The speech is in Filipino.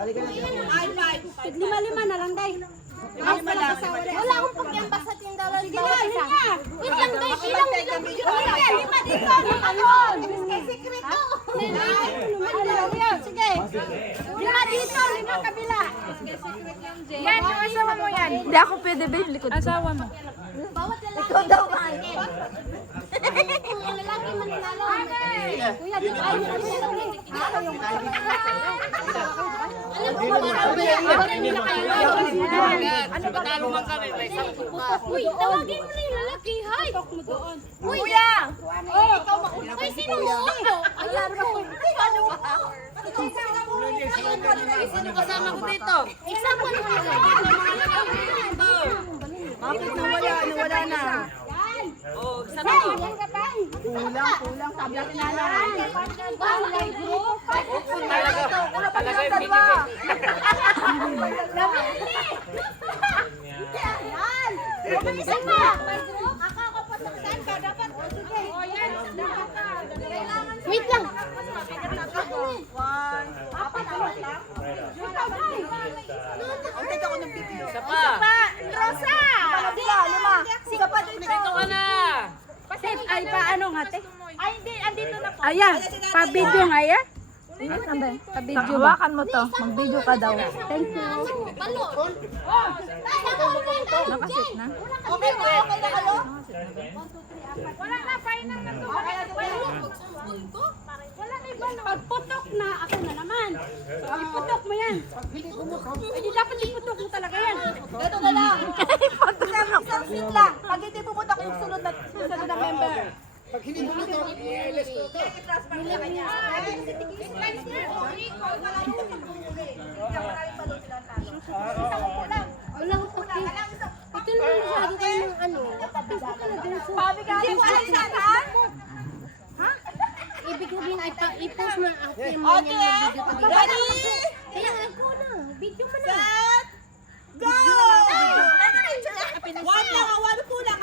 Lima-lima na lang, day. Wala akong pakyang basta tindalan. Sige na, isa. Wait lang, day. Ilang lima dito. Secret to. Sige. Lima dito, lima kabila. Yan, yung asawa mo yan. Hindi ako pwede ba yung likod ko? Asawa mo. Bawat lalaki. Ikaw daw man. Ang lalaki mananalo. Kuya, di ba? Uy, tawagin mo na yung lalaki. Hi! Kuya! Uy, sino mo? Ang laro ko. Sino kasama ko dito? Isama na mo. Bakit nawala? Nawala na. Oh, sabi ko. Kulang. Tabla na lang. Talaga yung dalawa. Isa pa. Akakapataksan ka. Dapat. Sige. Wait lang. Isa pa. Rosa! Lima. Isa pa dito. Dito ka na. Ay, paano nga, te? Ay, hindi. Andito na po. Ayan, pa-video nga, ya? Pa-video ba? Hawakan mo to. Mag-video ka daw. Thank you. Balon. Nakasit na. Okay na kayo? Wala na, final na to. Wala na iba. Pagputok na, ako na naman. Iputok mo yan. Hindi dapat iputok mo talaga yan. Gato na lang. Isang seat lang. Pag hindi pumunta ko yung sunod na member. Pag hindi mo ito, i-LS ko ito. Walang puti. Ito na masyado kayo ng ano. Hindi ko alam sana. Ibig sabihin ay i-post na ang film Okay. niya ng video. Ready? Kaya ako na. Video mo na. Set. Go! One lang, one po lang.